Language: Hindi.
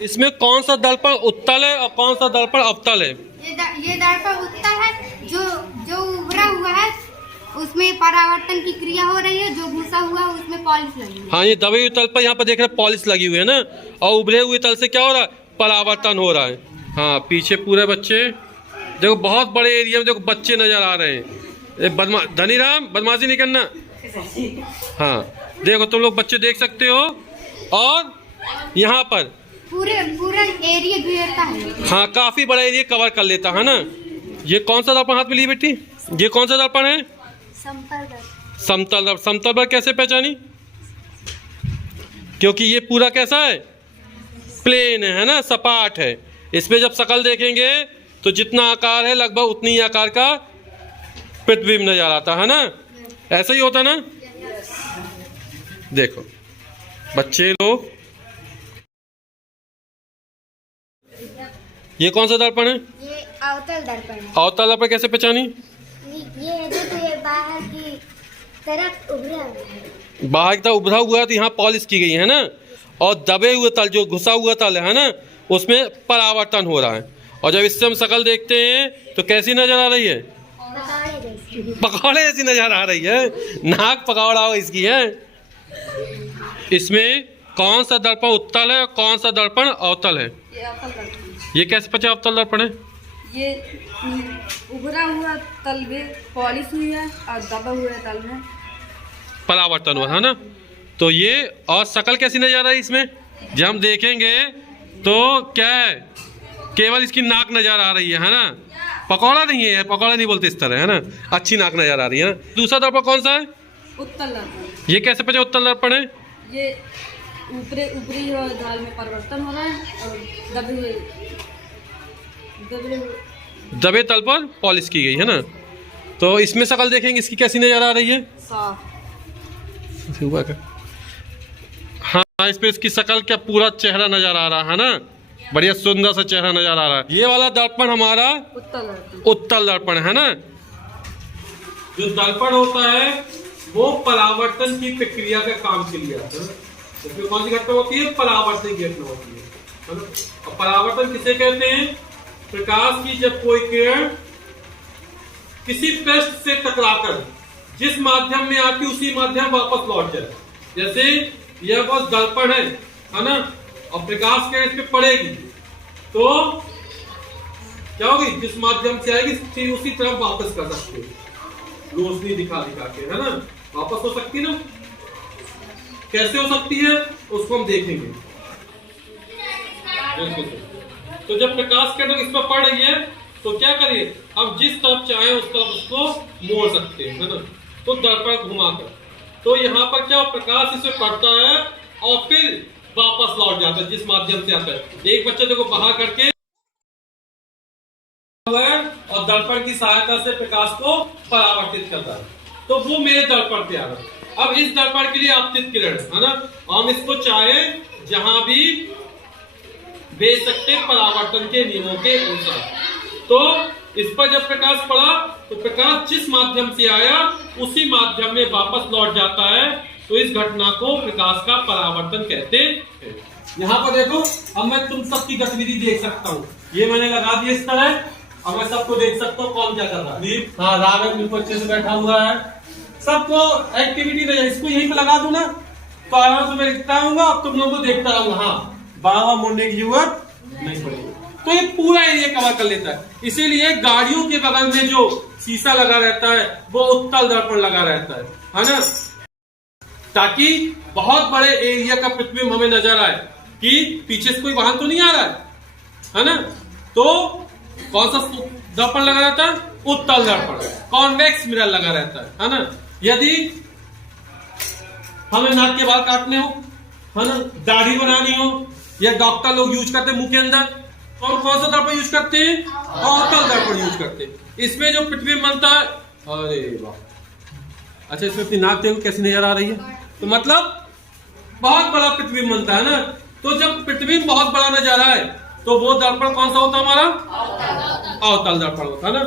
इसमें कौन सा दर्पण उत्तल है और कौन सा दर्पण अवतल है? ये दर्पण उत्तल है, जो उभरा हुआ है उसमें परावर्तन की क्रिया हो रही है, जो घुसा हुआ है उसमें पॉलिश लगी है। हाँ, ये दबे हुए तल पर यहाँ पर देख रहे हैं पॉलिश लगी हुई है ना, और उभरे हुए तल से क्या हो रहा है? परावर्तन हो रहा है। हाँ, पीछे पूरे बच्चे देखो, बहुत बड़े एरिया में देखो बच्चे नजर आ रहे हैं। धनीराम बदमाशी नहीं करना। हाँ देखो, तुम लोग बच्चे देख सकते हो, और यहाँ पर पूरा एरिया घेरता है। हाँ, काफी बड़ा एरिया कवर कर लेता है ना। ये कौन सा दर्पण हाथ में ली बेटी? ये कौन सा दर्पण है? समतल दर्पण। समतल दर्पण। समतल पर कैसे पहचानी? क्योंकि ये पूरा कैसा है? प्लेन है ना, सपाट है। इसमें जब शकल देखेंगे तो जितना आकार है लगभग उतनी ही आकार का प्रतिबिंब नजर आता है ना। ऐसा ही होता ना। देखो बच्चे लोग, ये कौन सा दर्पण है? ये अवतल दर्पण है। अवतल दर्पण कैसे पहचानी? ये देखो, ये बाहर की तरफ उभरा हुआ है। बाहर की तरफ उभरा हुआ है तो यहाँ पॉलिश की गई है ना, और दबे हुए तल, जो घुसा हुआ तल है ना, उसमें परावर्तन हो रहा है। और जब इससे हम शकल देखते हैं तो कैसी नजर आ रही है? पकौड़े जैसी नजर आ रही है। नाक पकौड़ा हो इसकी है। इसमें कौन सा दर्पण उत्तल है और कौन सा दर्पण अवतल है? ये अवतल दर्पण। ये कैसे पता अवतल दर्पण है? ये उभरा हुआ तल में पॉलिश हुई है और दबा हुआ तल में परावर्तन हुआ है ना। तो ये, और शकल कैसी नजर आ रही है इसमें? जब हम देखेंगे तो क्या है? केवल इसकी नाक नजर आ रही है ना। पकौड़ा नहीं है, पकौड़ा नहीं बोलते इस तरह, है ना। अच्छी नाक नजर आ रही है ना। दूसरा दर्पण कौन सा है? उत्तल दर्पण। ये कैसे पता उत्तल दर्पण है? ये ऊपरी और दाल में परिवर्तन हो रहा है और दबे तल पर पॉलिश की गई है ना। तो इसमें शकल देखेंगे, इसकी कैसी नजर आ रही है? साफ। हुआ क्या? हाँ, इस पे इसकी शकल क्या पूरा चेहरा नजर आ रहा है ना। बढ़िया सुंदर सा चेहरा नजर आ रहा है। ये वाला दर्पण हमारा उत्तल दर्पण है ना। जो दर्पण होता है वो परावर्तन की प्रक्रिया का काम के लिए आता है। तो कौन सी घटना होती है? परावर्तन की घटना होती है ना। और परावर्तन किसे कहते हैं? प्रकाश की जब कोई किरण किसी पृष्ठ से टकराकर जिस माध्यम में आती उसी माध्यम वापस लौट जाए। जैसे यह बस दर्पण है ना, और प्रकाश किरण इस पे पड़ेगी तो क्या होगी? जिस माध्यम से आएगी ठीक उसी तरफ वापस कर सकते हो, रोशनी दिखा के, है ना। वापस हो सकती ना। कैसे हो सकती है उसको हम देखेंगे। तो जब प्रकाश किरण इस पर पड़ रही है तो क्या करिए? अब जिस तरफ चाहे उस तरफ उसको मोड़ सकते हैं, है ना। तो दर्पण घुमाकर, तो यहाँ पर क्या प्रकाश इसमें पड़ता है और फिर वापस लौट जाता है जिस माध्यम से आता है। एक बच्चे देखो बाहर करके और दर्पण की सहायता से प्रकाश को परावर्तित करता है, तो वो मेरे दर्पण पे आ रहा। अब इस दर्पण के लिए आपतित किरण है ना, हम इसको चाहे जहां भी भेज सकते परावर्तन के नियमों के अनुसार। तो इस पर जब प्रकाश पड़ा तो प्रकाश जिस माध्यम से आया उसी माध्यम में वापस लौट जाता है। तो इस घटना को प्रकाश का परावर्तन कहते हैं। यहाँ पर देखो, अब मैं तुम सबकी गतिविधि देख सकता हूँ। ये मैंने लगा दिया इस तरह, अब मैं सबको देख सकता हूँ कौन क्या कर रहा है। हाँ, राघव बिल्कुल अच्छे से बैठा हुआ है। सबको एक्टिविटी नहीं, इसको यहीं पे लगा दूं ना तो आराम से मैं लिखता रहूंगा, अब तुम लोगों को देखता रहूंगा। हाँ, बाबा मुड़ने की जरूरत नहीं पड़ेगी। तो ये पूरा एरिया कवर कर लेता है। इसीलिए गाड़ियों के बगल में जो शीशा लगा रहता है वो उत्तल दर्पण लगा रहता है ना, ताकि बहुत बड़े एरिया का प्रतिबिंब हमें नजर आए कि पीछे से कोई वाहन तो नहीं आ रहा है ना। तो कौन सा दर्पण लगा रहता है? उत्तल दर्पण। कॉन्वेक्स मिरर लगा रहता है ना। यदि हमें नाक के बाल काटने हो, है ना, दाढ़ी बनानी हो, या डॉक्टर लोग यूज करते हैं मुंह के अंदर, तो हम कौन सा दर्पण यूज करते हैं? अवतल दर्पण यूज करते हैं। इसमें जो प्रतिबिंब बनता है, अरे वाह, अच्छा, इसमें अपनी नाक देखो कैसी नजर आ रही है। तो मतलब बहुत बड़ा प्रतिबिंब बनता है ना। तो जब प्रतिबिंब बहुत बड़ा नजर आए तो वो दर्पण कौन सा होता है? हमारा अवतल दर्पण होता है ना।